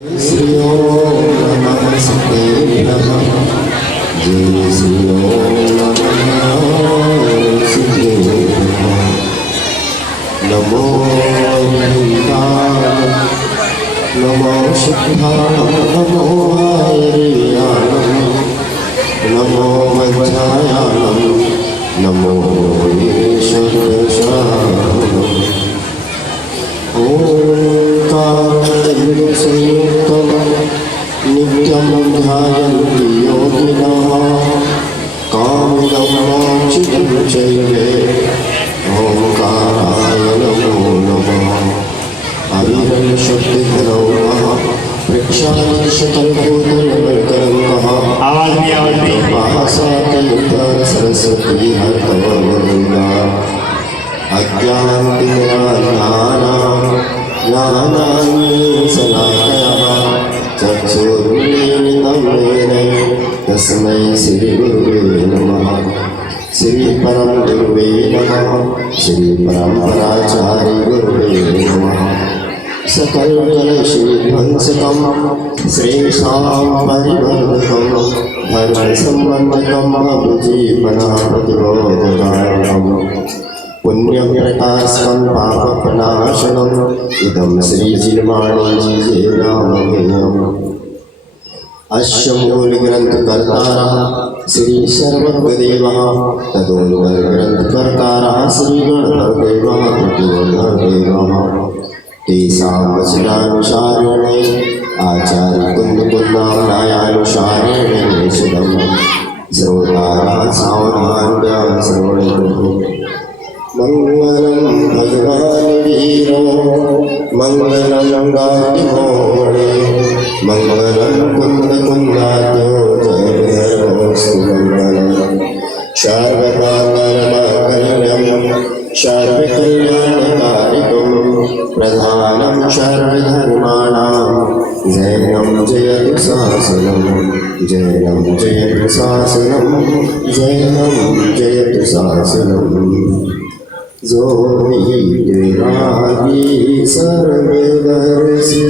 श्री ओम नमस्ते नमः। जय श्री ओम नमस्ते नमः। नमो निताय नमो शुद्धाय नमो हरियाय नमो वज्राय नमो ईश्वराय। ओंकार संयुक्तं नित्यं ध्यायन्ति योगिनः कामिदं मोक्षितं चैवे ओंकाराय नमो नमः। अविरल शब्दधरो प्रेक्षाशतल्पूतलकरङ्कः आवाज भी भाषातयुक्त सरस्वती हर्तवरुणा ज्ञानाञ्जनशलाकया चक्षुरुन्मीलितं येन तस्मै श्रीगुरुवे नमः। श्रीपरं गुरुवे नमः। श्रीपरम्पराचार्य गुरुवे नमः। सकलकलशीध्वंसकं श्रेषां परिवर्धकं धर्मसम्बन्धकं अभिजीवनं प्रतिबोधकारणम् पुण्यप्रकाशकं पापप्रणाशनम् इदं श्रीजिह्वाणीजीनामधेयम्। अस्य मूलग्रन्थकर्तारः श्री सर्वज्ञदेवः तदोन्नतग्रन्थकर्तारः श्रीगणधरदेवः प्रतिगणधरदेवः। तेषां वचनानुसारेण आचार्यकुन्दकुन्दाम्नायानुसारेण निषिद्धं श्रोतारः सावधान्या श्रवणेयुः। मंगलं भगवान् वीरो मंगलं गातिमोणे मंगलं कुन्दकुन्दातो जयस्तु मंगलं सर्वकारणमङ्गलं सर्वकल्याणकारिकं प्रधानं सर्वधर्माणां जयं जयतु शासनं जयं जयतु शासनं जयं जयतु शासनं। जो विरागी सर्वदर्शी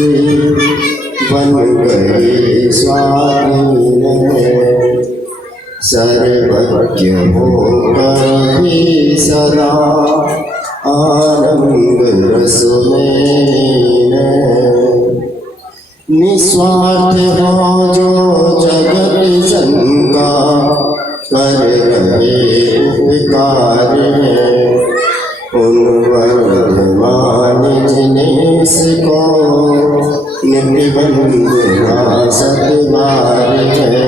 बन गए स्वामी सर्वज्ञ होकर भी सदा आनंद रस में निस्वार्थ हो जो जगत शंका कर रहे उपकार उन वर्धमान जिनेश को निर्बंधना सतबार है।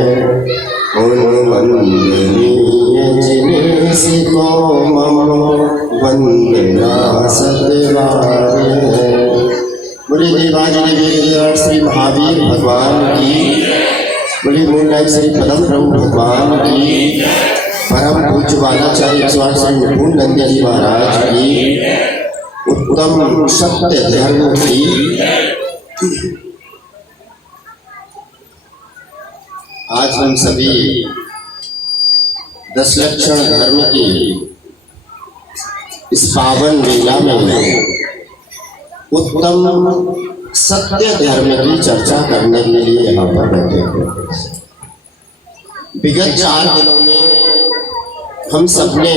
उन वंदनीय जिनेश को मम वंदना सतबार है। बोले देवादिदेव श्री महावीर भगवान की, बोले मूलनायक श्री पदम प्रभु भगवान की, परम पूज्य बालाचार्य स्वामी निपुण नंद जी महाराज की, उत्तम सत्य धर्म की। आज हम सभी 10 लक्षण धर्म की इस पावन लीला में उत्तम सत्य धर्म की चर्चा करने के लिए यहाँ पर बैठे हैं। विगत 4 दिनों में हम सबने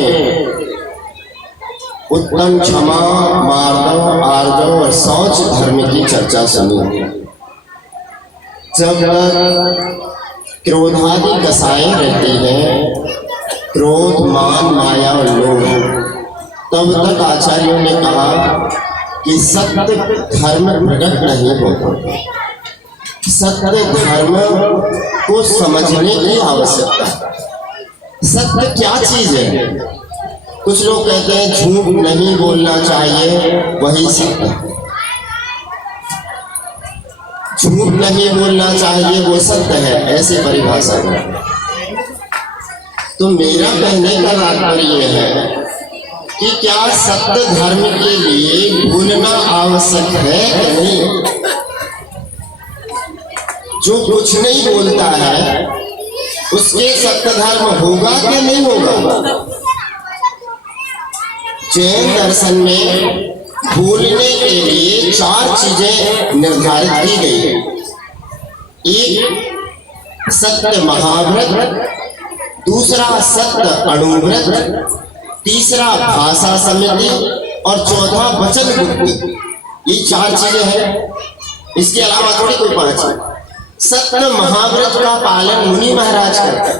उत्तम क्षमा मार्दव आर्दव और शौच धर्म की चर्चा सुनी। जब क्रोधादि दशाएं रहती हैं, क्रोध मान माया और लोभ, तब तक आचार्यों ने कहा कि सत्य धर्म प्रकट नहीं होता। सत्य धर्म को समझने की आवश्यकता है। सत्य क्या चीज है? कुछ लोग कहते हैं झूठ नहीं बोलना चाहिए, वही सत्य। झूठ नहीं बोलना चाहिए वो सत्य है, ऐसी परिभाषा है। तो मेरा कहने का तात्पर्य है कि क्या सत्य धर्म के लिए भूलना आवश्यक है कि नहीं? जो कुछ नहीं बोलता है उसके सत्य धर्म होगा कि नहीं होगा? जैन दर्शन में भूलने के लिए 4 चीजें निर्धारित की गई। एक सत्य महाव्रत, दूसरा सत्य अणुव्रत, तीसरा भाषा समिति और चौथा वचन गुप्ति। ये 4 चीजें हैं, इसके अलावा थोड़ी कोई 5। सत्य महाव्रत का पालन मुनि महाराज करते हैं,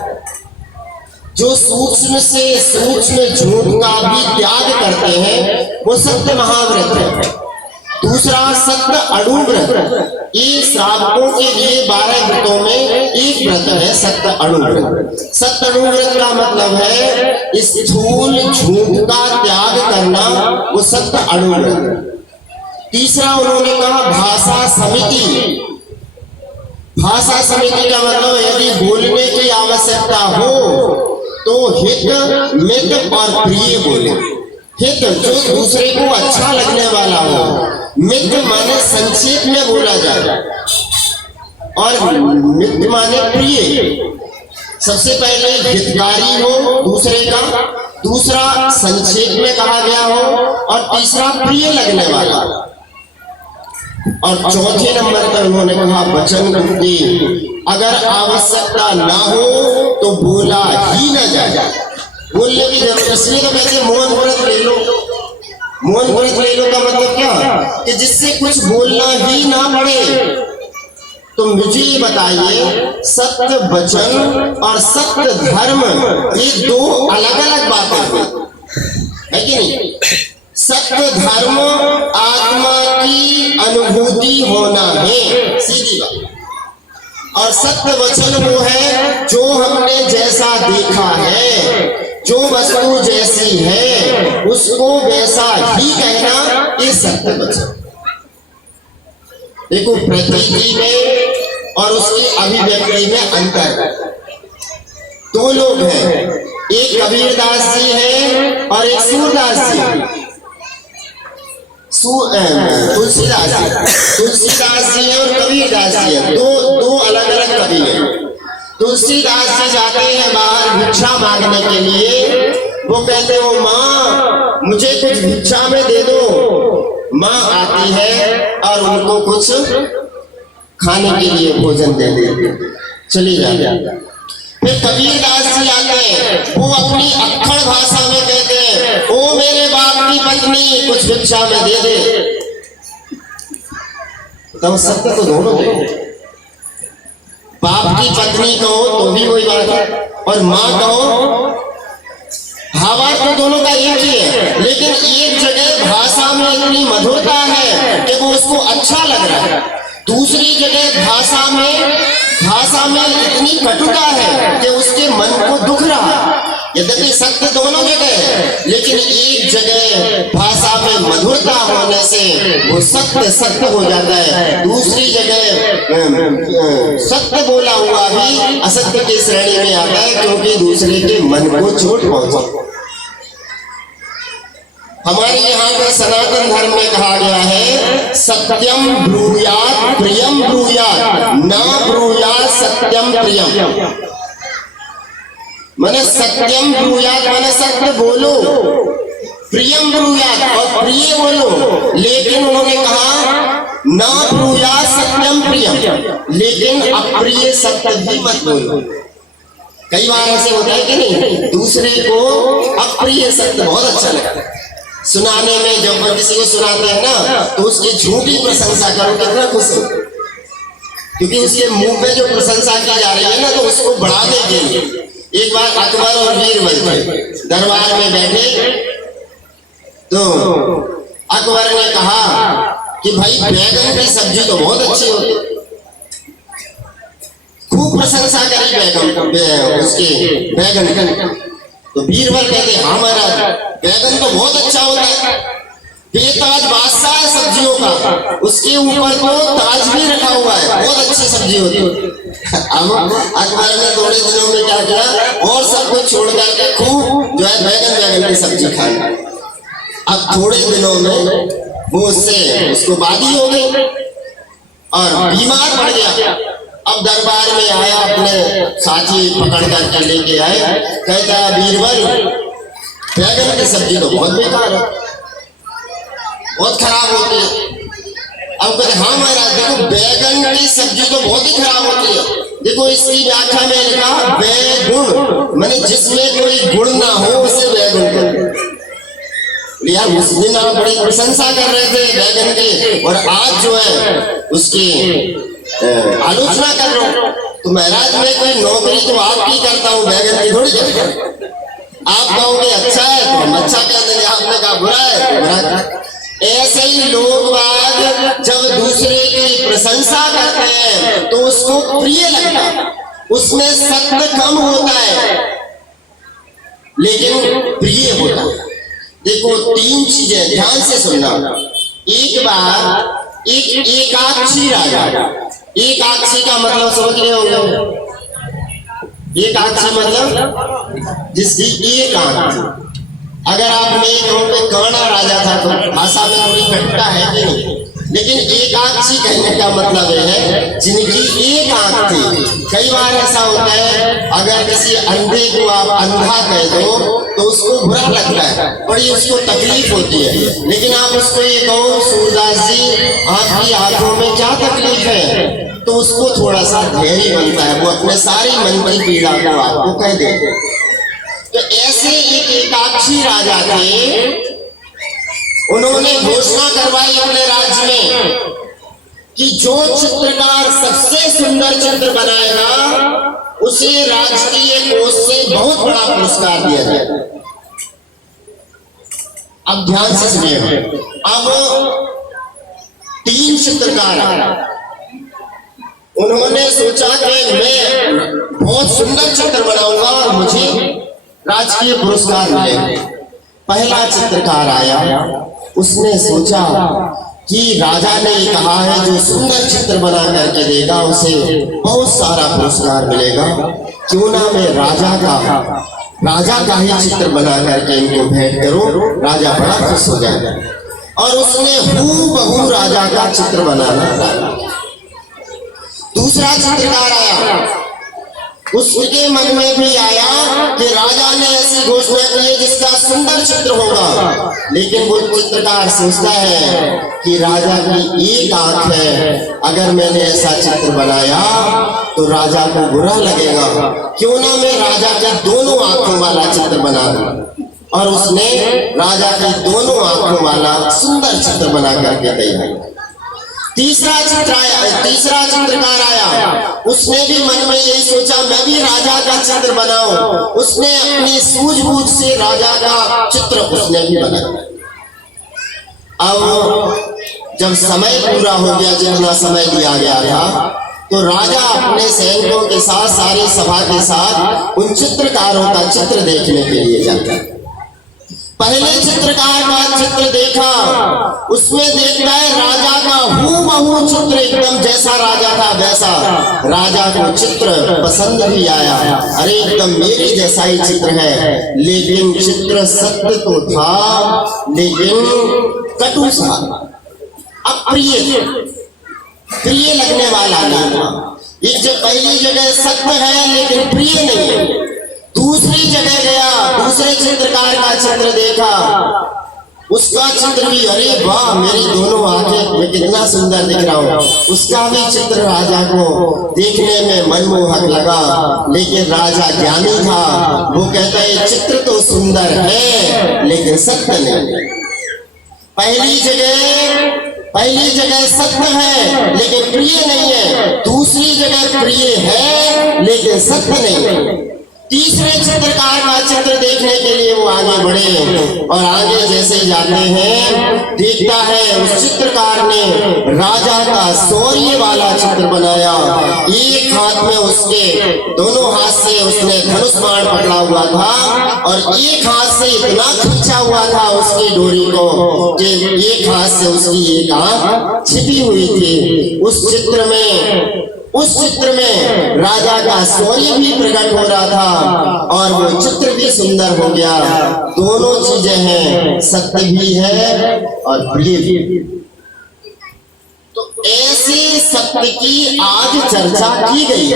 जो सूक्ष्म से सूक्ष्म झूठ का भी त्याग करते हैं, वो सत्य महाव्रत है। दूसरा सत्य अणुव्रत, ये श्रावकों के लिए 12 व्रतों में एक व्रत है सत्य अणुव्रत। सत्य अणुव्रत का मतलब है स्थूल झूठ का त्याग करना, वो सत्य अणुव्रत। तीसरा उन्होंने कहा भाषा समिति। भाषा समिति का मतलब यदि बोलने की आवश्यकता हो तो हित मित और प्रिय बोले। हित जो दूसरे को अच्छा लगने वाला हो, मित माने संक्षेप में बोला जाए, और मित माने प्रिय। सबसे पहले हितकारी हो दूसरे का, दूसरा संक्षेप में कहा गया हो, और तीसरा प्रिय लगने वाला। और चौथे नंबर पर उन्होंने कहा वचन गुप्ति। अगर आवश्यकता ना हो तो बोला ही ना जाए, बोलने की जरूरत। इसलिए तो कहते मौन व्रत ले लो। मौन व्रत ले लो का मतलब क्या, कि जिससे कुछ बोलना ही ना पड़े। तो मुझे ये बताइए, सत्य वचन और सत्य धर्म ये 2 अलग अलग बातें है कि नहीं? सत्य धर्म आत्मा की अनुभूति होना है, सीधी बात। और सत्य वचन वो है जो हमने जैसा देखा है, जो वस्तु जैसी है उसको वैसा ही कहना, ये सत्य वचन। देखो प्रतीति में और उसकी अभिव्यक्ति में अंतर है। 2 लोग हैं, एक कबीरदास जी है और एक सूरदास जी। तुलसीदास जी है और कबीरदास जी है, दो अलग अलग कवि हैं। तुलसीदास जी जाते हैं बाहर भिक्षा मांगने के लिए। वो कहते हो माँ मुझे कुछ भिक्षा में दे दो। माँ आती है और उनको कुछ खाने के लिए भोजन दे देती, चली जाती। फिर कबीरदास जी आते हैं, वो अपनी अक्खड़ भाषा में कहते हैं, ओ मेरे बाप की पत्नी कुछ भिक्षा में दे दे। तो सत्य तो दोनों है। बाप की पत्नी कहो तो भी वही बात है, और माँ कहो, भावा तो दोनों का एक ही है। लेकिन एक जगह भाषा में इतनी मधुरता है कि वो उसको अच्छा लग रहा है, दूसरी जगह भाषा में इतनी कटुता है कि उसके मन को दुख रहा। यद्यपि सत्य दोनों जगह है, लेकिन एक जगह भाषा में मधुरता होने से वो सत्य हो जाता है, दूसरी जगह सत्य बोला हुआ भी असत्य की श्रेणी में आता है, क्योंकि दूसरे के मन को चोट पहुंचा। हमारे यहाँ का सनातन धर्म में कहा गया है सत्यम ब्रूयात प्रियम ब्रूयात, ना ब्रूयात सत्यम प्रियम। माने सत्यम ब्रूयात माने सत्य बोलो, प्रियम ब्रूयात और प्रिय बोलो। लेकिन उन्होंने कहा ना ब्रूयात सत्यम प्रियम, लेकिन अप्रिय सत्य भी मत बोलो। कई बार ऐसे होता है कि नहीं, दूसरे को अप्रिय सत्य बहुत अच्छा लगता है सुनाने में। जब हम किसी को सुनाते हैं ना तो उसकी झूठी प्रशंसा करो, कितना खुश हो, क्योंकि उसके मुंह पे जो प्रशंसा की जा रही है ना, तो उसको बढ़ाने के लिए। एक बार अकबर और बीरबल दरबार में बैठे, तो अकबर ने कहा कि भाई बैगन की सब्जी तो बहुत अच्छी होती, खूब प्रशंसा करी उसके बैगन की। तो बीरबल कहते हाँ महाराज बैगन तो बहुत अच्छा होता है, बेताज बादशाह है सब्जियों का, उसके ऊपर तो ताज भी रखा हुआ है, बहुत अच्छी सब्जी होती है। अब अकबर ने थोड़े दिनों में क्या किया, और सब कुछ छोड़ करके खूब जो है बैगन की सब्जी खाई। अब थोड़े दिनों में वो उसको बादी हो गई और बीमार पड़ गया। अब दरबार में आया, अपने साथी पकड़ करके लेके आए, कहता है बीरबल बैगन की सब्जी तो बहुत बेकार है, बहुत खराब होती है। अब कहते हाँ महाराज देखो बैगन की सब्जी तो बहुत ही खराब होती देखो इसकी व्याख्या में लिखा वैगुण, माने जिसमें कोई गुण ना हो उसे वैगुण कहते। यार उस दिन आप बड़ी प्रशंसा कर रहे थे बैगन की, और आज जो है उसकी आलोचना कर रहा हूं। तो महाराज मैं कोई नौकरी तो आपकी करता हूँ, बैगन की थोड़ी करता। आप कहोगे अच्छा है तो हम अच्छा कह देंगे, आपने कहा बुरा है तो बुरा। ऐसे ही लोग बाग जब दूसरे की प्रशंसा करते हैं तो उसको प्रिय लगता है, उसमें सत्य कम होता है लेकिन प्रिय होता है। देखो तीन चीजें ध्यान से सुनना। एक बार एक एकाक्षी राजा, एकाक्षी का मतलब समझ रहे होंगे। एकाक्षी मतलब जिसकी एक आंख थी। अगर आप नहीं कहोगे काना राजा था तो भाषा में थोड़ी कटता है कि नहीं, लेकिन एकाक्षी कहने का मतलब है जिनकी एक आंख थी। कई बार ऐसा होता है अगर किसी अंधे को आप अंधा कह दो तो उसको बुरा लगता है, बड़ी उसको तकलीफ होती है। लेकिन आप उसको ये कहो सूरदास जी आपकी आंखों में क्या तकलीफ है, तो उसको थोड़ा सा धैर्य बनता है, वो अपने सारी मन की पीड़ा को आपको कह देते। तो ऐसे एक एकाक्षी राजा थे, उन्होंने घोषणा करवाई अपने राज्य में कि जो चित्रकार सबसे सुंदर चित्र बनाएगा उसे राजकीय कोष से बहुत बड़ा पुरस्कार दिया जाएगा। अब ध्यान से सुनिए। अब 3 चित्रकार आए, उन्होंने सोचा कि मैं बहुत सुंदर चित्र बनाऊंगा और मुझे राजकीय पुरस्कार मिलेगा। पहला चित्रकार आया, उसने सोचा कि राजा ने कहा है जो सुंदर चित्र बना करके देगा उसे बहुत सारा पुरस्कार मिलेगा, क्यों ना मैं राजा का ही चित्र बना करके इनको भेंट करूं, राजा बड़ा खुश हो जाएगा। और उसने हूबहू राजा का चित्र बनाना चाहा। दूसरा चित्रकार आया, उसके मन में भी आया कि राजा ने ऐसी घोषणा की है जिसका सुंदर चित्र होगा, लेकिन वो चित्रकार सोचता है कि राजा की एक आंख है, अगर मैंने ऐसा चित्र बनाया तो राजा को बुरा लगेगा, क्यों ना मैं राजा के दोनों आंखों वाला चित्र बना दूं। और उसने राजा के दोनों आंखों वाला सुंदर चित्र बना करके दिया। तीसरा चित्रकार आया, उसने भी मन में यही सोचा मैं भी राजा का चित्र बनाऊं। उसने अपनी सूझबूझ से राजा का चित्र उसने भी बनाया। अब जब समय पूरा हो गया, जितना समय दिया गया था, तो राजा अपने सैनिकों के साथ सारी सभा के साथ उन चित्रकारों का चित्र देखने के लिए जाता। पहले चित्रकार का चित्र देखा, उसमें देखता है राजा का हूबहू चित्र, एकदम जैसा राजा था वैसा। राजा को चित्र पसंद भी आया, अरे एकदम मेरे जैसा ही चित्र है, लेकिन चित्र सत्य तो था लेकिन कटु सा, अप्रिय, प्रिय लगने वाला नहीं था। एक जो पहली जगह सत्य है लेकिन प्रिय नहीं है। दूसरी जगह गया, दूसरे चित्रकार का चित्र देखा, उसका चित्र भी अरे वाह मेरी दोनों आंखें मैं कितना सुंदर दिख रहा हूँ। उसका भी चित्र राजा को देखने में मनमोहक लगा, लेकिन राजा ज्ञानी था, वो कहता है चित्र तो सुंदर है लेकिन सत्य नहीं। पहली जगह सत्य है लेकिन प्रिय नहीं है, दूसरी जगह प्रिय है लेकिन सत्य नहीं। तीसरे चित्रकार का चित्र देखने के लिए वो आगे बढ़े, और आगे जैसे जाते हैं देखता है उस चित्रकार ने राजा का शौर्य वाला चित्र बनाया। एक हाथ में उसके दोनों हाथ से उसने धनुष बाण पकड़ा हुआ था, और एक हाथ से इतना खींचा हुआ था उसकी डोरी को कि एक हाथ से उसकी एक आंख छिपी हुई थी। उस चित्र में राजा का शौर्य भी प्रकट हो रहा था और वो चित्र भी सुंदर हो गया। दोनों चीजें हैं, सत्य भी है और प्रिय भी। तो ऐसे सत्य की आज चर्चा की गई।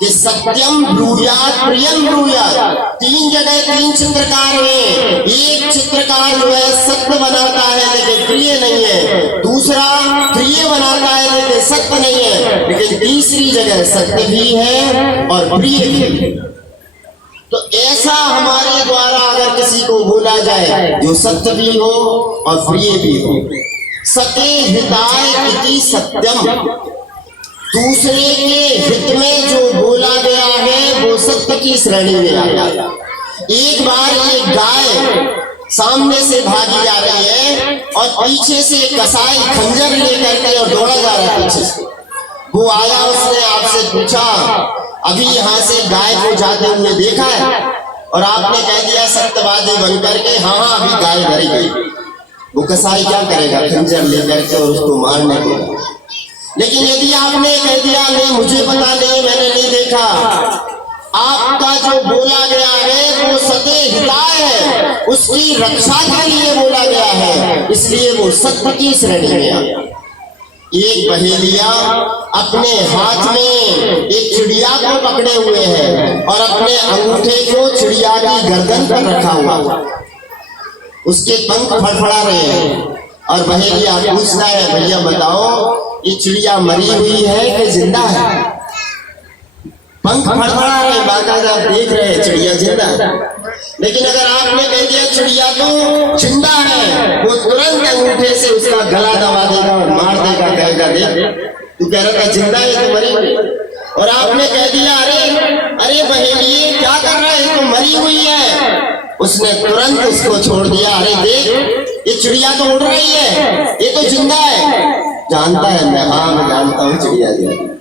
कि सत्यम ब्रूयात प्रियम ब्रूयात। तीन जगह तीन चित्रकार हैं। एक चित्रकार जो है सत्य बनाता है लेकिन प्रिय नहीं है, दूसरा प्रिय बनाता है लेकिन सत्य नहीं है, लेकिन तीसरी जगह सत्य भी है और प्रिय भी। तो ऐसा हमारे द्वारा अगर किसी को बोला जाए जो सत्य भी हो और प्रिय भी हो, सते हिताय इति सत्यम, दूसरे के हित में जो बोला गया है वो सत्य की श्रेणी में आता है। एक बार एक गाय सामने से भागी जा रही है और पीछे से कसाई खंजर लेकर के और दौड़ा जा रहा है पीछे से। वो आया, उसने आपसे पूछा अभी यहाँ से गाय को जाते हुए देखा है, और आपने कह दिया सत्यवादी बनकर के हाँ हाँ अभी गाय मरी गई। वो कसाई क्या करेगा? खंजर लेकर के और उसको मारने को। लेकिन यदि आपने कह दिया नहीं मुझे पता नहीं, मैंने नहीं देखा, आपका जो बोला गया है वो सते हिताय है, उसकी रक्षा के लिए बोला गया है, इसलिए वो सत्य की श्रेणी में आया। एक बहेलिया अपने हाथ में एक चिड़िया को पकड़े हुए है और अपने अंगूठे को चिड़िया की गर्दन पर रखा हुआ, उसके पंख फड़फड़ा रहे हैं और बहेलिया पूछता है भैया बताओ ये चिड़िया मरी हुई है कि जिंदा है? पंख फड़फड़ा रहे, बाकायदा आप देख रहे हैं चिड़िया जिंदा है। लेकिन अगर आपने कह दिया चिड़िया तो जिंदा है, वो तुरंत अंगूठे से उसका गला दबा देगा और मार देगा, कहेगा देख तू कह रहा था जिंदा है तो मरी हुई। और आपने कह दिया अरे अरे बहेलिए क्या कर रहा है, तो मरी हुई है, उसने तुरंत उसको छोड़ दिया। अरे देख ये चिड़िया तो उड़ रही है, ये तो जिंदा है। जानता है मैं, हाँ मैं जानता हूँ चिड़िया जिंदा।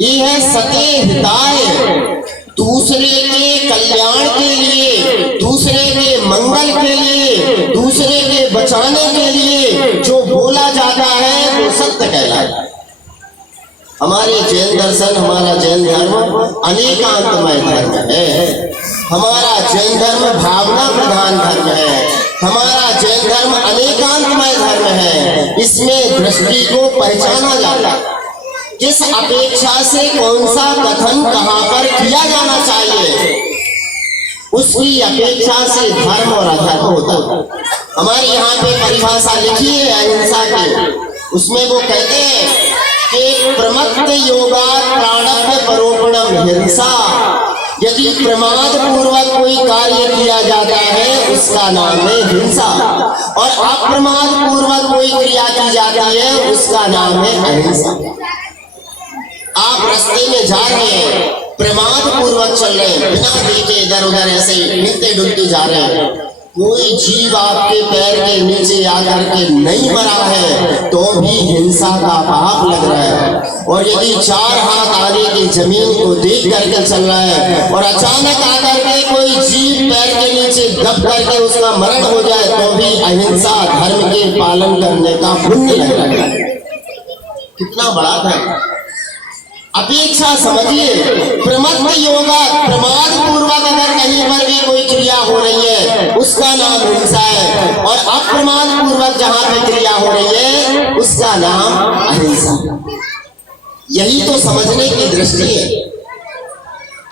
ये है सते हिताय, दूसरे के कल्याण के लिए, दूसरे के मंगल के लिए, दूसरे के बचाने के लिए जो बोला जाता है वो सत्य कहलाता है। हमारे जैन दर्शन, हमारा जैन धर्म अनेकांतमय धर्म है। हमारा जैन धर्म भावना प्रधान धर्म है। हमारा जैन धर्म अनेकांतमय धर्म है। इसमें दृष्टि को पहचाना जाता है, किस अपेक्षा से कौन सा कथन कहां पर किया जाना चाहिए, उसकी अपेक्षा से धर्म और अधर्म होता है। हमारे यहाँ पे परिभाषा लिखी है अहिंसा की, उसमें वो कहते हैं कि प्रमत्त योगात् प्राणत्व परोपणम हिंसा। यदि प्रमाद पूर्वक कोई कार्य किया जाता है उसका नाम है हिंसा, और अप्रमाद पूर्वक कोई क्रिया की जाती है उसका नाम है अहिंसा। आप रास्ते में जा रहे हैं, प्रमाद पूर्वक चल रहे हैं, बिना देखे इधर उधर ऐसे हिलते डुलते जा रहे हैं, कोई जीव आपके पैर के नीचे आकर के नहीं मरा है तो भी हिंसा का पाप लग रहा है। और यदि 4 हाथ आगे की जमीन को देख करके चल रहा है और अचानक आकर के कोई जीव पैर के नीचे दब करके उसका मरण हो जाए तो भी अहिंसा धर्म के पालन करने का पुण्य लग रहा है। कितना बड़ा धर्म! अपेक्षा समझिए, प्रमत्त योगा, प्रमाद पूर्वक अगर कहीं पर भी कोई क्रिया हो रही है उसका नाम हिंसा है, और अप्रमाद पूर्वक जहां पे क्रिया हो रही है उसका नाम अहिंसा। यही तो समझने की दृष्टि है।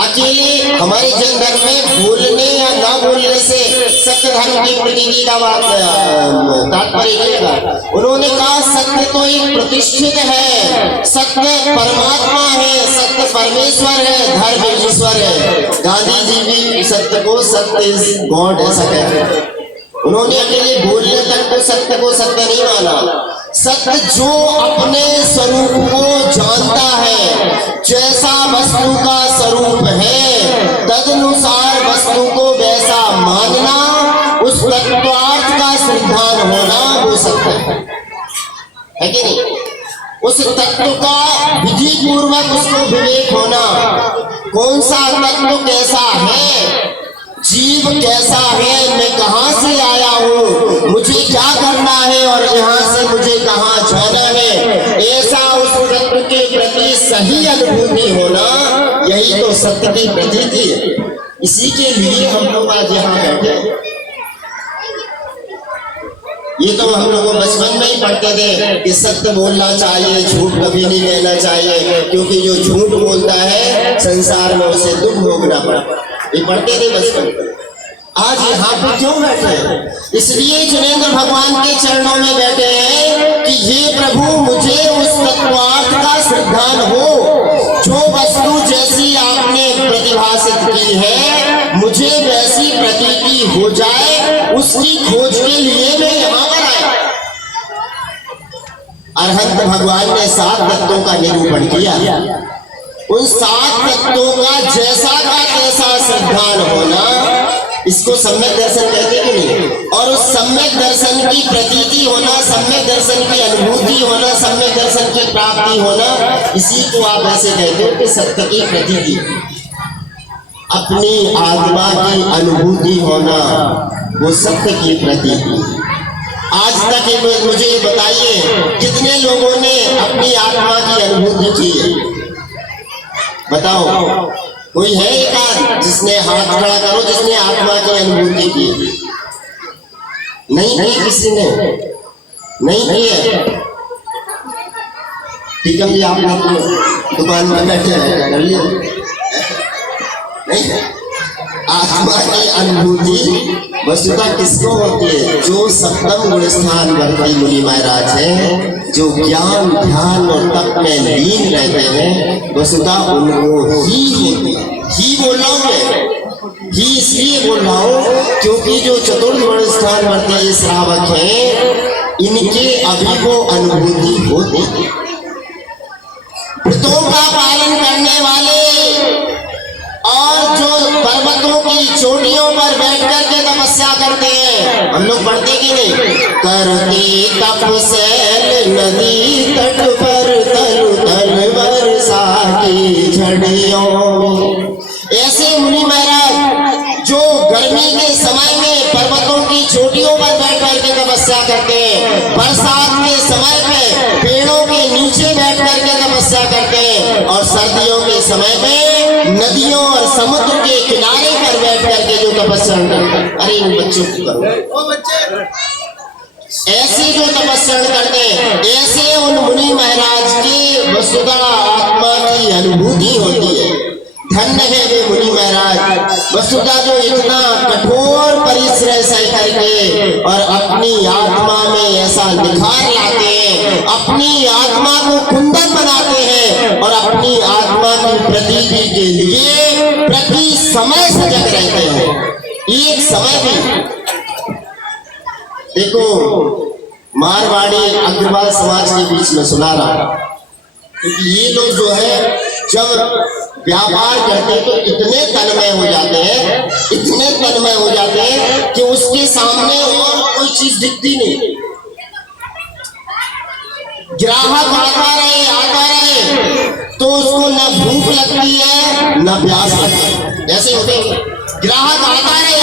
अकेले हमारे जैन धर्म में बोलने या ना बोलने से सत्य धर्म की प्रतीति का तात्पर्य नहीं लगा। उन्होंने कहा सत्य तो एक प्रतिष्ठित है, सत्य परमात्मा है, सत्य परमेश्वर है, धर्म ईश्वर है। गांधी जी भी सत्य को सत्य इज गॉड ऐसा कहते हैं। उन्होंने अकेले बोलने तक तो सत्य को सत्य नहीं माना। सत्य जो अपने स्वरूप को जानता है, जैसा वस्तु का स्वरूप है तदनुसार वस्तु को वैसा मानना, उस तत्वार्थ का सिद्धांत होना वो सत्य है कि नहीं? उस तत्व का विधि पूर्वक उसको विवेक होना, कौन सा तत्व कैसा है, जीव कैसा है, मैं कहां से आया हूं, मुझे क्या करना है और यहां से मुझे कहां जाना है, ऐसा उस तत्व के प्रति सही अनुभूति होना, यही तो सत्य की प्रतीति है। इसी के लिए हम लोग आज यहाँ बैठे। ये तो हम लोग बचपन में ही पढ़ते थे कि सत्य बोलना चाहिए, झूठ कभी नहीं कहना चाहिए, क्योंकि जो झूठ बोलता है संसार में उसे दुख भोगना पड़ा। ये पढ़ते थे बचपन में। आज यहाँ पे क्यों बैठे हैं? इसलिए जिनेंद्र भगवान के चरणों में बैठे हैं कि हे प्रभु, मुझे उस तत्वार्थ का श्रद्धान हो जो वस्तु जैसी आपने प्रतिभाषित की है, मुझे वैसी प्रतीति हो जाए, उसकी खोज के लिए मैं यहाँ पर आया। अरहंत भगवान ने 7 तत्वों का निरूपण किया। उन 7 तत्वों का जैसा का तैसा श्रद्धान होना, इसको सम्यक दर्शन कहते कि नहीं? और उस सम्यक दर्शन की प्रतीति होना, सम्यक दर्शन की अनुभूति होना, सम्यक दर्शन की प्राप्ति होना, इसी को आप ऐसे कहते हो कि सत्य की प्रतीति, अपनी आत्मा की अनुभूति होना, वो सत्य की प्रतीति। आज तक मुझे ये बताइए, कितने लोगों ने अपनी आत्मा की अनुभूति की है? बताओ, कोई है एक आध जिसने हाथ खड़ा करो, जिसने आत्मा की अनुभूति की? नहीं किसी ने नहीं की है। ठीक है, आप दुकान में बैठे हैं, कर लिया नहीं? आत्मा की अनुभूति वस्तुतः किसको होती है? जो सप्तम गुण स्थान वर्ती मुनि महाराज हैं, जो ज्ञान ध्यान और तप में लीन रहते हैं, वस्तुतः उनको ही होती है। ही बोल रहा हूं मैं, ही इसलिए बोल रहा हूं क्योंकि जो चतुर्थ गुण स्थान वर्ती श्रावक हैं, इनके अभी वो अनुभूति होती है। व्रतों का पालन करने वाले और जो पर्वतों की चोटियों पर बैठ करके तपस्या करते हैं, हम लोग पढ़ते कि नहीं? करते तपस्या नदी तट पर तल तल वर्षा की झड़ियों में। ऐसे मुनि महाराज जो गर्मी के समय में पर्वतों की चोटियों पर बैठ करके तपस्या करते हैं, बरसात के समय में पेड़ों के नीचे बैठ करके तपस्या करते हैं, और सर्दियों के समय में नदियों और समुद्र के किनारे पर बैठ करके जो तपस्या करते हैं। अरे इन बच्चों को करो, ऐसे जो तपस्या करते हैं, ऐसे उन मुनि महाराज की वसुधा आत्मा की अनुभूति होती है। धन्य है वे मुनि महाराज वसुधा जो इतना कठोर परिश्रम सह करके और अपनी आत्मा में ऐसा निखार लाते हैं, अपनी आत्मा को कुंदन बनाते हैं और अपनी आत्मा की प्रतीति के लिए प्रति समय सजग रहते हैं। एक समय भी देखो, मारवाड़ी अग्रवाल समाज के बीच में सुना रहा, क्योंकि ये लोग जो है जब व्यापार करते हैं तो इतने तन्मय हो जाते हैं, इतने तन्मय हो जाते हैं कि उसके सामने और कोई चीज दिखती नहीं। ग्राहक आता रहे तो उसको न भूख लगती है न प्यास लगती है। ऐसे होते हैं, ग्राहक आता रहे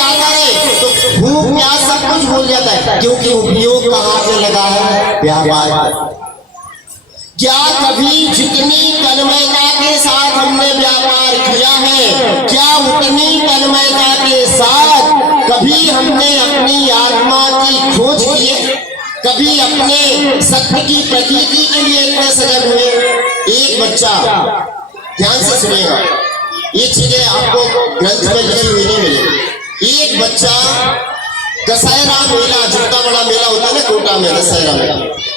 तो भूख प्यास सब कुछ भूल जाता है, क्योंकि उपयोग कहाँ पे लगा है? व्यापार। क्या कभी जितनी तन्मयता के साथ हमने व्यापार किया है, क्या उतनी तन्मयता के साथ कभी हमने अपनी आत्मा की खोज की है? कभी अपने सत्य की प्रतीति के लिए इतने सजग हुए? एक बच्चा, ध्यान से सुनिएगा, ये चीजें आपको ग्रंथ में लिखी हुई नहीं मिलेगी। एक बच्चा दशहरा मेला, जितना बड़ा मेला होता है ना कोटा में, दशहरा मेला,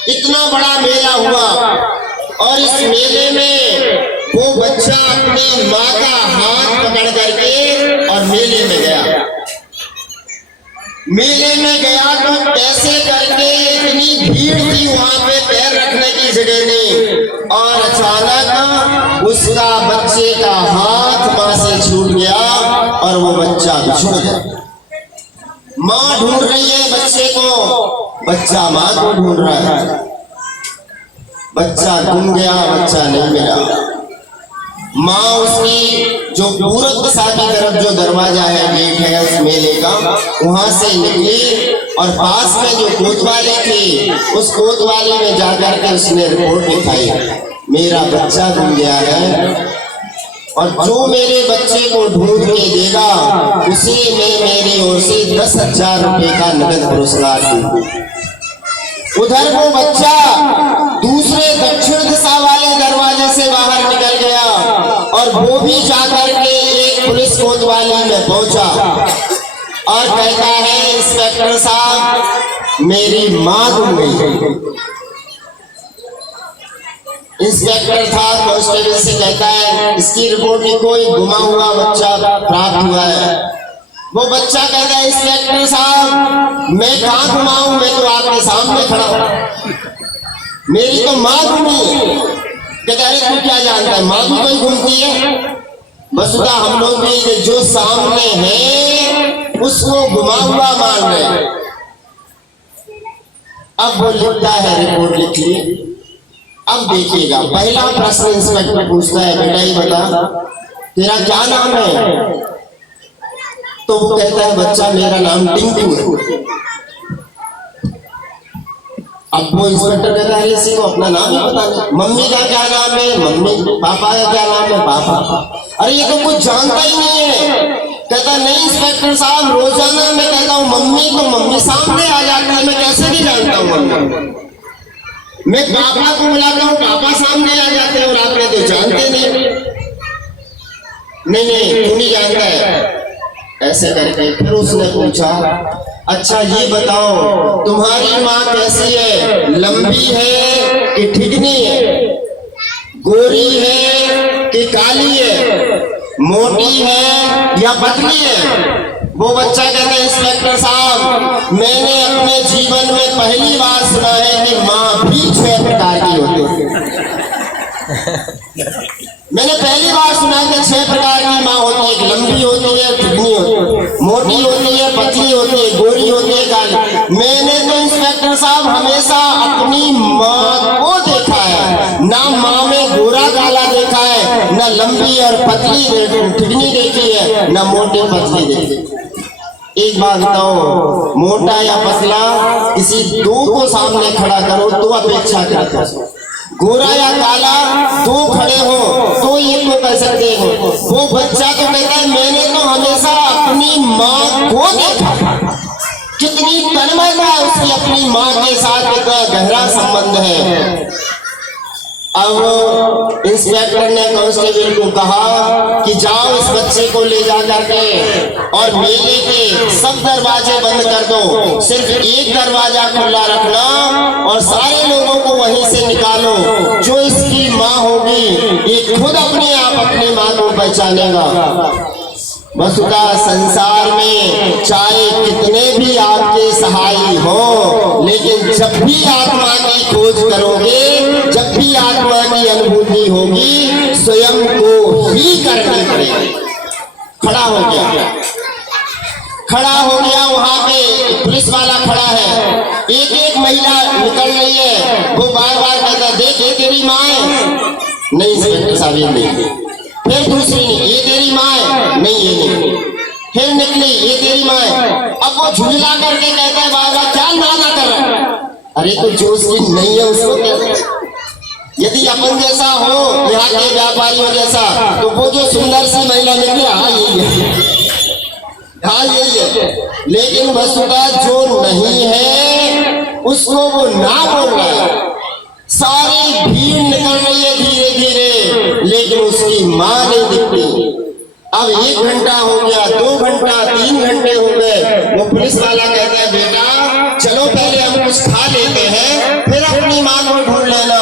इतना बड़ा मेला हुआ और इस मेले में वो बच्चा अपनी माँ का हाथ पकड़ करके और मेले में गया। मेले में गया तो कैसे करके, इतनी भीड़ थी वहां पे, पैर रखने की जगह नहीं, और अचानक उसका बच्चे का हाथ माँ से छूट गया और वो बच्चा बिछुड़ गया। माँ ढूंढ रही है बच्चे को, बच्चा माँ को ढूंढ रहा है। बच्चा गुम गया, बच्चा नहीं मिला। माँ उसकी जो पूरब दिशा की तरफ जो दरवाजा है, गेट है उस मेले का, वहां से निकली और पास में जो कोतवाली थी, उस कोतवाली में जाकर के उसने रिपोर्ट लिखाई, मेरा बच्चा गुम गया है और जो मेरे बच्चे को ढूंढ के देगा उसे मैं मेरी ओर से 10,000 रुपए का नगद पुरस्कार दूंगा। उधर वो बच्चा दूसरे दक्षिण दिशा वाले दरवाजे से बाहर निकल गया और वो भी जाकर के एक पुलिस कोतवाली में पहुंचा और कहता है इंस्पेक्टर साहब मेरी मां गुम गई। इंस्पेक्टर था कांस्टेबल से कहता है इसकी रिपोर्ट में कोई गुमा हुआ बच्चा प्राप्त हुआ है। वो बच्चा कहता है इंस्पेक्टर साहब मैं कहाँ गुमा हूं, मैं तो आपके सामने खड़ा हूं, मेरी तो मां गुमी। कहता है तू क्या जानता है मां भी कोई घूमती है। वसुधा हम लोग भी जो सामने है उसको गुमा हुआ मान रहे हैं। अब वो लिखता है रिपोर्ट लिख ली। अब देखिएगा पहला प्रश्न इंस्पेक्टर पूछता है बेटा ये बता तेरा क्या नाम है। तो वो कहता है बच्चा मेरा नाम टिंकू है। अब वो इंस्पेक्टर कहता है इसी को अपना नाम ही पता नहीं। मम्मी का क्या नाम है मम्मी, पापा का क्या नाम है पापा। अरे ये तो कुछ जानता ही नहीं है। कहता नहीं इंस्पेक्टर साहब रोजाना मैं कहता हूँ मम्मी तो मम्मी सामने आ जाती है, मैं कैसे नहीं जानता हूँ मम्मी। मैं पापा को बुलाता हूँ पापा सामने आ जाते हैं और आपने तो जानते नहीं। नहीं तू नहीं जानता है ऐसे करके। फिर उसने पूछा अच्छा ये बताओ तुम्हारी माँ कैसी है, लंबी है कि ठिगनी है, गोरी है कि काली है, मोटी है या पतली है। वो बच्चा कहता है इंस्पेक्टर साहब मैंने अपने जीवन में पहली बार सुना है कि माँ भी 6 प्रकार की होती है। मैंने पहली बार सुना कि 6 प्रकार की माँ होती है, लंबी होती है, ठिगनी होती है, मोटी होती है, पतली होती है, गोरी होती है, काली। मैंने तो इंस्पेक्टर साहब हमेशा अपनी माँ को देखा है, ना माँ में गोरा काला देखा है, ना लंबी और पतली ठिगनी देखी है, ना मोटी पतली देखी है। एक बात बताओ मोटा या पतला किसी दो को सामने खड़ा करो तो अपेक्षा करते हो, गोरा या काला दो खड़े हो तो ये तो कह सकते हो। वो बच्चा तो कहता है मैंने तो हमेशा अपनी माँ को देखा। कितनी तन्मयता है उसकी अपनी माँ के साथ, कितना गहरा संबंध है। अब इंस्पेक्टर ने कांस्टेबल को कहा कि जाओ इस बच्चे को ले जा करके और मेले के सब दरवाजे बंद कर दो, सिर्फ एक दरवाजा खुला रखना और सारे लोगों को वहीं से निकालो। जो इसकी माँ होगी ये खुद अपने आप अपनी माँ को पहचानेगा। वसुधा संसार में चाहे कितने भी आपके सहाय हो, लेकिन जब भी आत्मा की खोज करोगे, जब भी आत्मा की अनुभूति होगी, स्वयं को ही करनी पड़ेगी। खड़ा हो गया वहां पे पुलिस वाला खड़ा है, एक महिला निकल रही है। वो बार बार कहता देख ये तेरी माँ है। नहीं इंस्पेक्टर साहब ये नहीं। फिर दूसरी ये तेरी माँ है। नहीं ये नहीं। फिर निकली ये तेरी माँ है। अब वो झुंझला करके कहता है बार बार क्या नाना कर रहा है। अरे तो जो उसकी नहीं है उसको यदि अपन जैसा हो यहाँ के व्यापारियों जैसा तो वो जो सुंदर सी महिला निकली हाँ यही है। लेकिन वसुधा जो नहीं है उसको वो ना बोल रहा है। सारी भीड़ निकल रही है धीरे धीरे, लेकिन उसकी मां नहीं दिखती। अब 1 घंटा हो गया, 2 घंटा, 3 घंटे हो गए। वो पुलिस वाला कहता है बेटा चलो पहले हम कुछ खा लेते हैं फिर अपनी मां को ढूंढ लेना।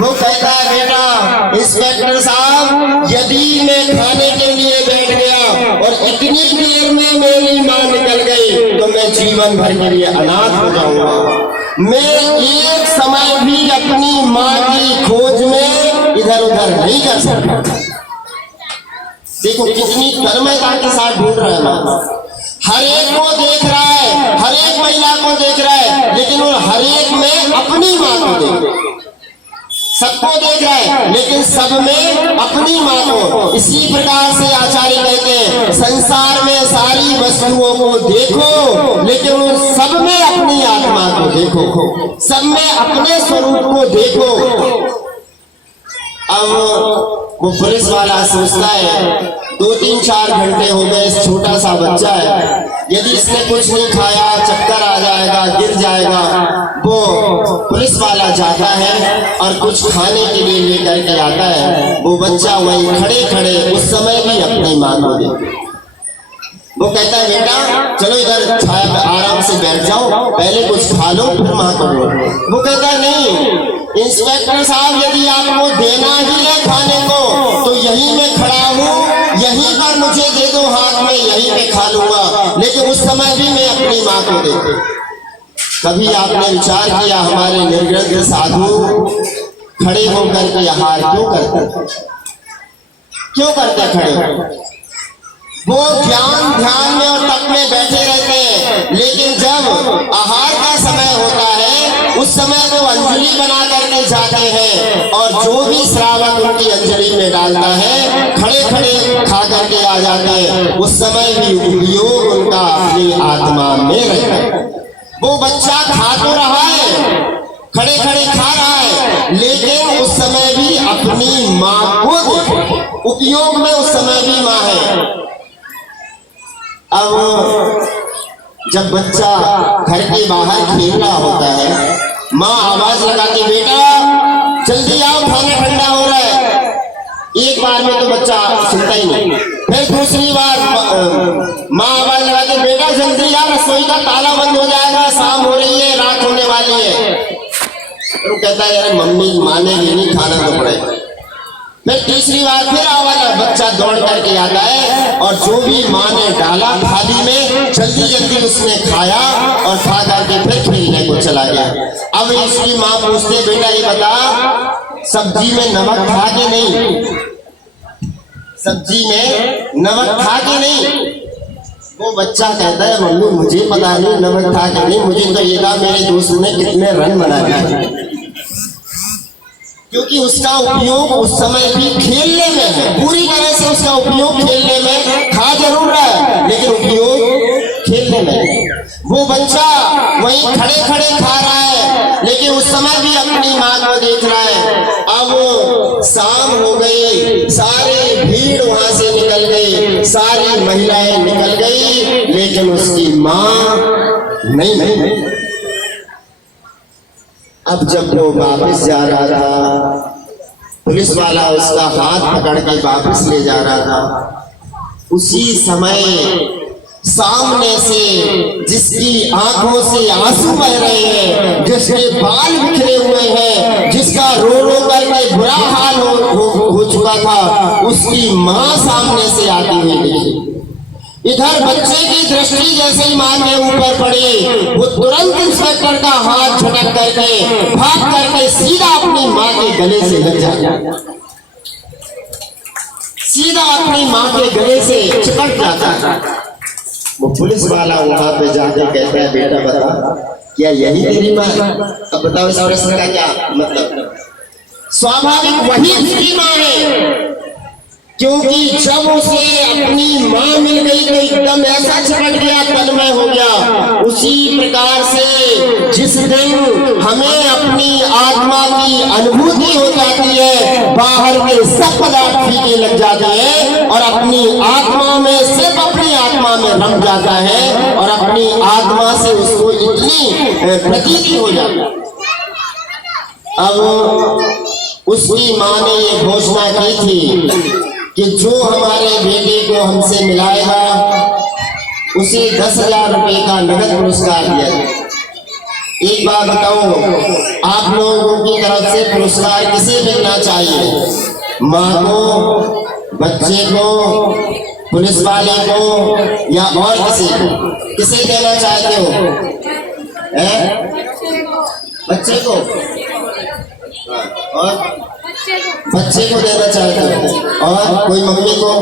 वो कहता है बेटा इंस्पेक्टर साहब यदि मैं खाने के लिए बैठ गया और इतनी देर में मेरी मां निकल गई तो मैं जीवन भर के लिए अनाथ हो जाऊंगा। मैं एक समय भी अपनी मां की खोज में इधर उधर नहीं कर सकता। देखो कितनी तन्मयता के साथ ढूंढ रहा है मां। हर एक को देख रहा है, हर एक महिला को देख रहा है, लेकिन वो हर एक में अपनी मां को देख रहा है। सबको देख रहा है लेकिन सब में अपनी मां को। इसी प्रकार से आचार्य कहते हैं संसार में सारी वस्तुओं को देखो लेकिन उन सब में अपनी आत्मा को देखो, सब में अपने स्वरूप को देखो। अब वो पुलिस वाला सोचता है 2-3-4 घंटे हो गए, छोटा सा बच्चा है, यदि इसने कुछ नहीं खाया चक्कर आ जाएगा, गिर जाएगा। वो पुलिस वाला जाता है और कुछ खाने के लिए लेकर के आता है। वो बच्चा वहीं खड़े खड़े उस समय भी अपनी मां को देते। वो कहता है बेटा चलो इधर छाया में आराम से बैठ जाओ, पहले कुछ खा लो फिर मां को दो। वो कहता है नहीं इंस्पेक्टर साहब, यदि आपको देना ही है खाने को तो यहीं मैं खड़ा हूँ, यहीं पर मुझे दे दो हाथ में, यहीं पे खा लूंगा। लेकिन उस समय भी मैं अपनी मां को देते। कभी आपने विचार किया हमारे निर्ग्रंथ साधु खड़े होकर के आहार क्यों करते खड़े? वो ज्ञान ध्यान में और तप में बैठे रहते हैं, लेकिन जब आहार का समय होता है उस समय वो अंजलि बना करके जाते हैं और जो भी श्रावक उनकी अंजलि में डालता है खड़े खड़े खा करके आ जाते हैं। उस समय भी उपयोग उनका अपनी आत्मा में रहता है। वो बच्चा खा तो रहा है, खड़े खड़े खा रहा है, लेकिन उस समय भी अपनी मां को उपयोग में उस समय भी मां है। अब जब बच्चा घर के बाहर खेल रहा होता है, माँ आवाज लगाती बेटा जल्दी आओ खाना ठंडा हो रहा है। एक बार में तो बच्चा सुनता ही नहीं, फिर दूसरी बार माँ आवाज लगाती बेटा जल्दी आ, रसोई का ताला बंद हो जाएगा, शाम हो रही है, रात होने वाली है। तो कहता है यार मम्मी मानेगी नहीं, खाना तो पड़ेगा। फिर तीसरी बार फिर आवाज, बच्चा दौड़ करके आता है और जो भी माँ ने डाला थाली में जल्दी जल्दी उसने खाया और खा करके फिर खेलने को चला गया। अब इसकी माँ पूछते बेटा ये बता सब्जी में नमक था कि नहीं, सब्जी में नमक था कि नहीं? वो बच्चा कहता है मम्मी मुझे पता नहीं नमक था कि नहीं, मुझे तो ये था मेरे दोस्त ने कितने रन बना दिए। क्योंकि उसका उपयोग उस समय भी खेलने में है, पूरी तरह से उसका उपयोग खेलने में, खा जरूर रहा है लेकिन उपयोग खेलने में। वो बच्चा वहीं खड़े खड़े खा रहा है लेकिन उस समय भी अपनी मां को देख रहा है। अब शाम हो गई, सारी भीड़ वहां से निकल गई, सारी महिलाएं निकल गई, लेकिन उसकी मां नहीं। अब जब वो वापस जा रहा था, पुलिस वाला उसका हाथ पकड़ के वापस ले जा रहा था, उसी समय सामने से जिसकी आंखों से आंसू बह रहे हैं, जिसके बाल बिखरे हुए हैं, जिसका रो रो करके बुरा हाल हो चुका था, उसकी मां सामने से आती हुई दिखी। इधर बच्चे की दृष्टि जैसे ही मां के ऊपर पड़ी, वो तुरंत इंस्पेक्टर का हाथ झटक करके भाग करके सीधा अपनी मां के गले से लग जाता, सीधा अपनी मां के गले से चिपट जाता। वो पुलिस वाला वहां पे जाकर कहता है बेटा बता क्या यही तेरी मां? अब बताओ इस प्रश्न का क्या मतलब? स्वाभाविक वही उसकी मां है, क्योंकि जब उसे अपनी मां मिल गई तो एकदम ऐसा चिपट गया, तन्मय हो गया। उसी प्रकार से जिस दिन हमें अपनी आत्मा की अनुभूति हो जाती है, बाहर के सब पदार्थ फीके लग जाते हैं और अपनी आत्मा में सिर्फ अपनी आत्मा में रम जाता है और अपनी आत्मा से उसको इतनी प्रतीति हो जाती है। अब उसकी मां ने ये घोषणा की थी कि जो हमारे बेटे को हमसे मिलाएगा उसे 10,000 रुपए का नगद पुरस्कार दिया जाए। एक बात बताओ, आप लोगों की तरफ से पुरस्कार किसे मिलना चाहिए? माँ को, बच्चे को, पुलिस वाले को या और किसी को? किसे देना चाहते हो? बच्चे को और बच्चे को देना चाहते हो और कोई मम्मी को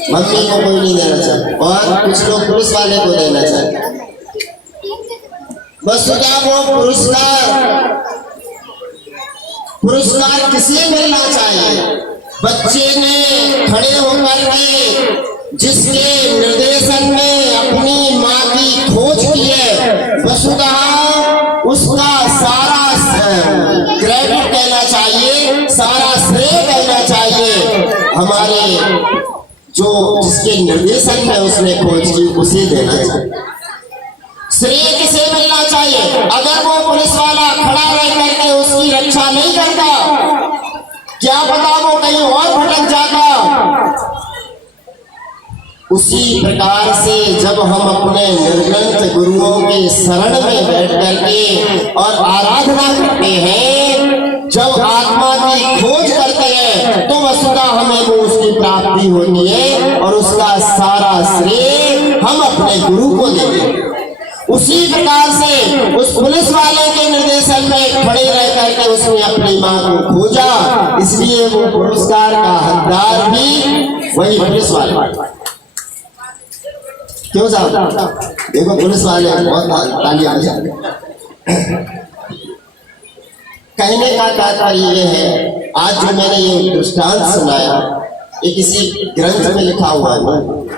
कोई नहीं देना चाहते और कुछ लोग पुलिस वाले को देना चाहते। बस क्या वो पुरस्कार किसे मिलना चाहिए? बच्चे ने खड़े होकर के जिसके निर्देशन में अपनी माँ की खोज की है, वसुधा उसका सारा क्रेडिट कहना चाहिए, सारा श्रेय कहना चाहिए। हमारे जो जिसके निर्देशन में उसने खोज की उसे देना चाहिए। श्रेय किसे मिलना चाहिए? अगर वो पुलिस वाला खड़ा रह करके उसकी रक्षा नहीं करता, क्या पता वो कहीं और भटक जाता। उसी प्रकार से जब हम अपने निर्ग्रंथ गुरुओं के शरण में बैठ करके और आराधना करते हैं, जब आत्मा की खोज करते हैं, तो वस्तुतः हमें वो उसकी प्राप्ति होती है और उसका सारा श्रेय हम अपने गुरु को देते हैं। उसी प्रकार से उस पुलिस वाले के निर्देशन में खड़े रह करके उसने अपनी मां को खोजा, इसलिए वो पुरस्कार का हकदार भी वही पुलिस वाला। क्यों साहब? देखो पुलिस वाले बहुत तालियां कहने का तात्पर्य ये है, आज जो मैंने ये दृष्टांत सुनाया ये किसी ग्रंथ में लिखा हुआ है।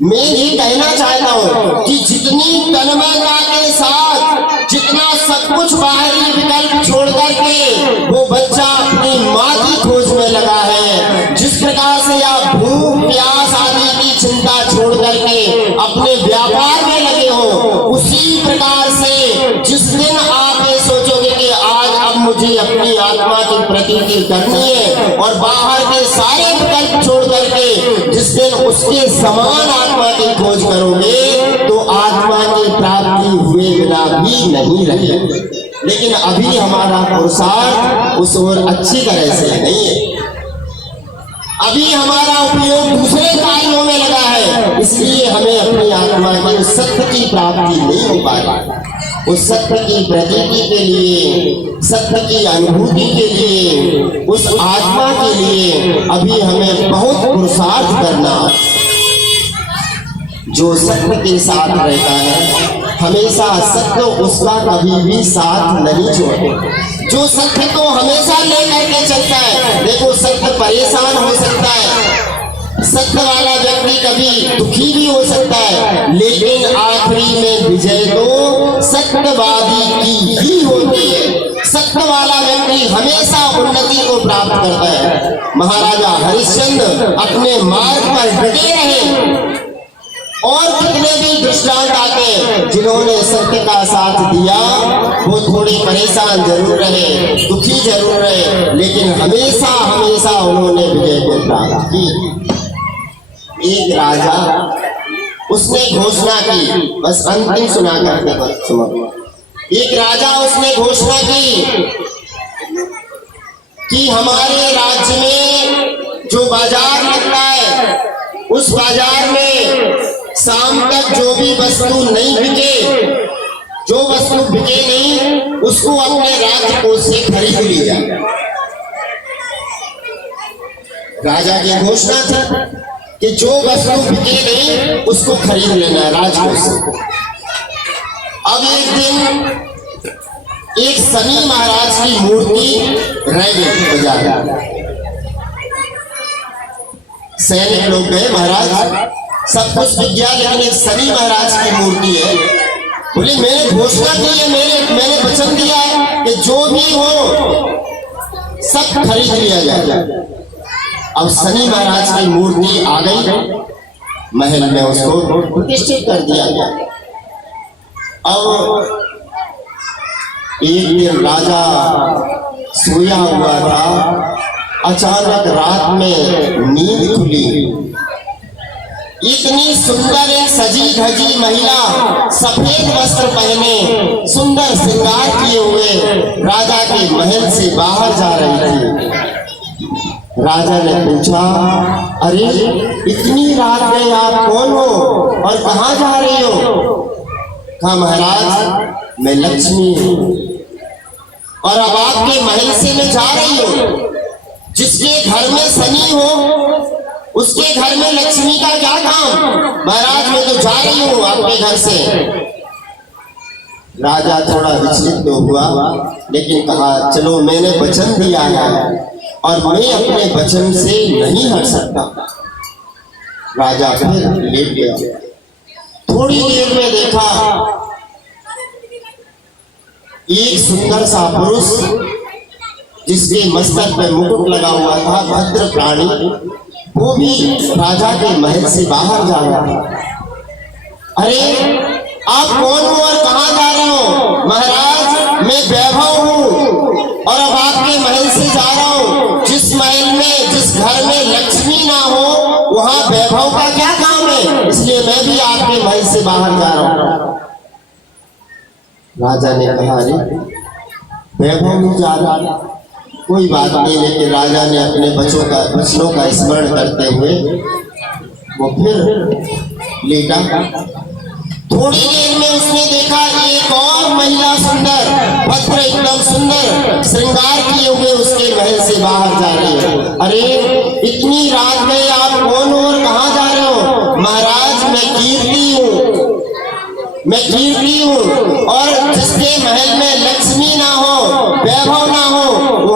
मैं ये कहना चाहता हूँ कि जितनी तन्मयता के साथ, जितना सब कुछ बाहरी विकल्प छोड़ करके वो बच्चा अपनी माँ की खोज में लगा है, जिस प्रकार से आप भूख प्यास आदि की चिंता छोड़ करके अपने व्यापार में लगे हो, उसी प्रकार से जिस दिन आप ये सोचोगे कि आज अब मुझे अपनी आत्मा की प्रतीति करनी है और बाहर के सारे विकल्प छोड़ करके जिस दिन उसके समान आत्मा की खोज करोगे, तो आत्मा की प्राप्ति हुए बिना भी नहीं रहेगी। लेकिन अभी हमारा पुरुषार्थ उस ओर अच्छी तरह से नहीं है, अभी हमारा उपयोग दूसरे कार्यों में लगा है, इसलिए हमें अपनी आत्मा की उस सत्य की प्राप्ति नहीं हो पा रही। उस सत्य की प्रतीति के लिए, सत्य की अनुभूति के लिए, उस आत्मा के लिए अभी हमें बहुत पुरुषार्थ करना। जो सत्य के साथ रहता है हमेशा सत्य उसका कभी भी साथ नहीं छोड़े। जो सत्य को हमेशा लेकर के चलता है, देखो सत्य परेशान हो सकता है, सत्य वाला व्यक्ति कभी दुखी भी हो सकता है, लेकिन आखिरी में विजय तो सत्यवादी की ही होती है। सत्य वाला व्यक्ति हमेशा उन्नति को प्राप्त करता है। महाराजा हरिश्चंद्र अपने मार्ग पर डटे रहे और कितने भी दृष्टांत आते हैं जिन्होंने सत्य का साथ दिया, वो थोड़े परेशान जरूर रहे, दुखी जरूर रहे, लेकिन हमेशा हमेशा उन्होंने विजय को प्राप्त की। एक राजा उसने घोषणा की, बस अंतिम सुना करके एक राजा उसने घोषणा की कि हमारे राज्य में जो बाजार लगता है, उस बाजार में शाम तक जो भी वस्तु नहीं बिके, जो वस्तु बिके नहीं, उसको अपने राज्य कोष से खरीद ली जाए। राजा की घोषणा थी कि जो वस्तु बिके नहीं उसको खरीद लेना है राजकोष से। अब एक दिन एक शनि महाराज की मूर्ति रह गई बाजार में। सैनिक लोग गए, महाराज सब कुछ बिक गया लेकिन एक शनि महाराज की मूर्ति है। बोले मैंने घोषणा की है, मैंने वचन दिया है कि जो भी हो सब खरीद लिया जाए। अब शनि महाराज की मूर्ति आ गई, महल में उसको प्रतिष्ठित कर दिया गया। अब एक दिन राजा सोया हुआ था, अचानक रात में नींद खुली। इतनी सुंदर एक सजी धजी महिला सफेद वस्त्र पहने, सुंदर श्रृंगार किए हुए राजा के महल से बाहर जा रही थी। राजा ने पूछा, अरे इतनी रात में आप कौन हो और कहाँ जा रही हो? कहा महाराज मैं लक्ष्मी हूँ और अब आपके महल से मैं जा रही हूँ। जिसके घर में शनि हो उसके घर में लक्ष्मी का क्या काम? महाराज मैं तो जा रही हूँ आपके घर से। राजा थोड़ा विचलित तो हुआ, लेकिन कहा चलो मैंने वचन दिया है और मैं अपने वचन से नहीं हट सकता। राजा फिर लेट गया। थोड़ी देर में देखा एक सुंदर सा पुरुष जिसके मस्तक पे मुकुट लगा हुआ था, भद्र प्राणी, वो भी राजा के महल से बाहर जा रहा है। अरे आप कौन हो और कहाँ जा रहे हो? महाराज मैं वैभव हूँ और अब आपके महल से जा रहा हूँ। जिस महल में, जिस घर में लक्ष्मी ना हो वहाँ वैभव का क्या काम है, इसलिए मैं भी आपके महल से बाहर जा रहा हूँ। राजा ने कहा अरे वैभव नहीं जा रहा, कोई बात नहीं। लेकिन राजा ने अपने बचनों का स्मरण करते हुए वो फिर लेटा। थोड़ी देर में उसने देखा एक और महिला सुंदर, वस्त्र एकदम सुंदर, श्रृंगार किए हुए उसके महल से बाहर जा रही है। अरे इतनी रात में आप कौन हो और कहाँ जा रहे हो? महाराज मैं कीर्ति हूँ, मैं कीर्ति हूँ और जिसके महल में लक्ष्मी ना हो, वैभव ना हो,